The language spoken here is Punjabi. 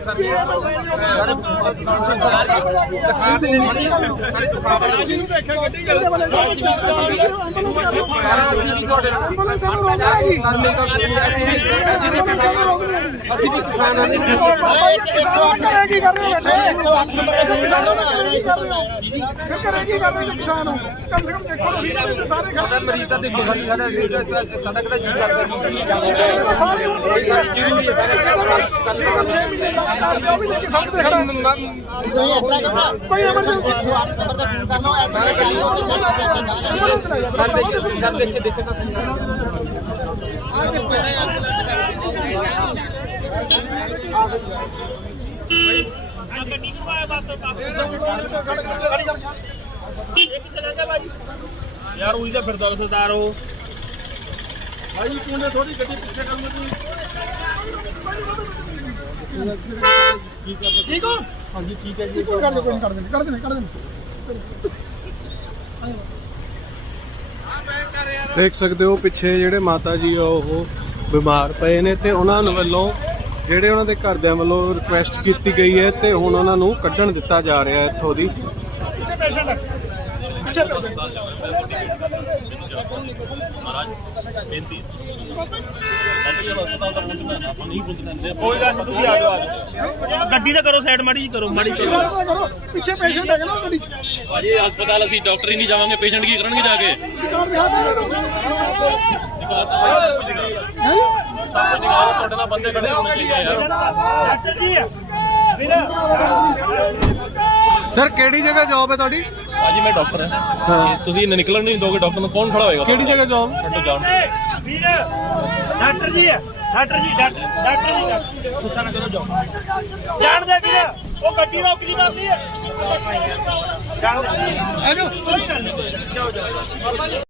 ਜੀ ਸਰ ਸਾਰੇ ਦਿਖਾ ਦੇ ਸਾਰੇ ਦਿਖਾ ਸਾਰਾ ਅਸੀਂ ਵੀ ਤੁਹਾਡੇ ਨਾਲ। ਐਂਬੂਲੈਂਸ ਨੂੰ ਰੋਕ ਲਿਆ ਜੀ ਸਰ ਮੇਰੇ ਤਾਂ ਅਸੀਂ ਵੀ ਅਸੀਂ ਵੀ ਕਿਸਾਨ ਅਸੀਂ ਵੀ ਕਿਸਾਨਾਂ ਦੇ ਕਿਸਾਨ ਕਰੇ ਰਹੇ ਬੈਠੇ ਕਿਸਾਨਾਂ ਦਾ ਕਰ ਰਹੇ ਕਰੇ ਰਹੇ ਕਿਸਾਨ ਕਮ ਸੇ ਕਮ ਦੇਖੋ ਤੁਸੀਂ ਸਾਰੇ ਸਾਡਾ ਖੜੇ ਮਰੀਜ਼ ਤਾਂ ਦੇਖੋ ਸਾਡੀ ਸਾਡਾ ਸਾਡਾ ਕਿਹੜਾ ਜੀ ਕਰਦਾ? ਸੀ ਸਾਰੇ ਯਾਰ ਉਹੀ ਤਾਂ ਫਿਰ ਦਰਸਦਾਰ ਹੋ ਭਾਈ ਤੂੰ ਨੇ ਥੋੜੀ ਗੱਡੀ ਪਿੱਛੇ ਕਰ ਲਈ। ਠੀਕ ਹੋ? ਹਾਂਜੀ ਠੀਕ ਹੈ ਜੀ ਕੋਈ ਕਰ ਦੇ ਕੋਈ ਨਹੀਂ ਕਰ ਦੇ ਕਰ ਦੇ ਕਰ ਦੇ ਦੇਖ ਸਕਦੇ ਹੋ ਪਿੱਛੇ ਜਿਹੜੇ ਮਾਤਾ ਜੀ ਆ ਉਹ ਬਿਮਾਰ ਪਏ ਨੇ ਤੇ ਉਹਨਾਂ ਨੂੰ ਵੱਲੋਂ ਜਿਹੜੇ ਉਹਨਾਂ ਦੇ ਘਰਦਿਆਂ ਵੱਲੋਂ ਰਿਕੁਐਸਟ ਕੀਤੀ ਗਈ ਹੈ ਤੇ ਹੁਣ ਉਹਨਾਂ ਨੂੰ ਕੱਢਣ ਦਿੱਤਾ ਜਾ ਰਿਹਾ ਹੈ ਇੱਥੋਂ ਦੀ। ਪਿੱਛੇ ਪੇਸ਼ੈਂਟ ਹੈ ਪਿੱਛੇ। ਕੋਈ ਗੱਲ ਨਹੀਂ ਤੁਸੀਂ ਆ ਜਾਓ ਆ ਜਾਓ। ਗੱਡੀ ਤਾਂ ਕਰੋ ਸਾਈਡ ਮਾੜੀ ਜੀ ਕਰੋ ਮਾੜੀ ਕਰੋ। ਪਿੱਛੇ ਪੇਸ਼ੈਂਟ ਹੈਗਾ ਨਾ ਗੱਡੀ 'ਚ। ਭਾਜੀ ਹਸਪਤਾਲ ਅਸੀਂ ਡਾਕਟਰ ਹੀ ਨਹੀਂ ਜਾਵਾਂਗੇ ਪੇਸ਼ੈਂਟ ਕੀ ਕਰਨਗੇ ਜਾ ਕੇ? ਤੁਸੀਂ ਕਾਰਡ ਦਿਖਾ ਦੇ ਹੈ ਤੁਹਾਡੇ ਨਾਲ ਬੰਦੇ ਖੜੇ ਹੋਣੇ ਚਾਹੀਦੇ ਯਾਰ ਸਰ ਕਿਹੜੀ ਜਗ੍ਹਾ ਜੌਬ ਹੈ ਤੁਹਾਡੀ? ਭਾਜੀ ਮੈਂ ਡਾਕਟਰ ਹਾਂ। ਤੁਸੀਂ ਨਿਕਲਣ ਨਹੀਂ ਦੋਗੇ ਡਾਕਟਰ ਨੂੰ ਕੌਣ ਖੜਾ ਹੋਏਗਾ? ਕਿਹੜੀ ਜਗ੍ਹਾ ਜੌਬ ਛੱਡੋ ਜਾਣ ਡਾਕਟਰ ਜੀ ਹੈ doctor ji doctor doctor ji doctor ਗੁੱਸਾ ਨਾ ਕਰੋ ਜਾਓ। ਜਾਣਦੇ ਵੀਰ ਉਹ ਗੱਡੀ ਰੋਕ ਜੀ ਕਰਦੀ ਹੈ? ਜਾਣਦੇ। ਕੋਈ ਗੱਲ ਨਹੀਂ। ਜਾਓ ਜਾਓ।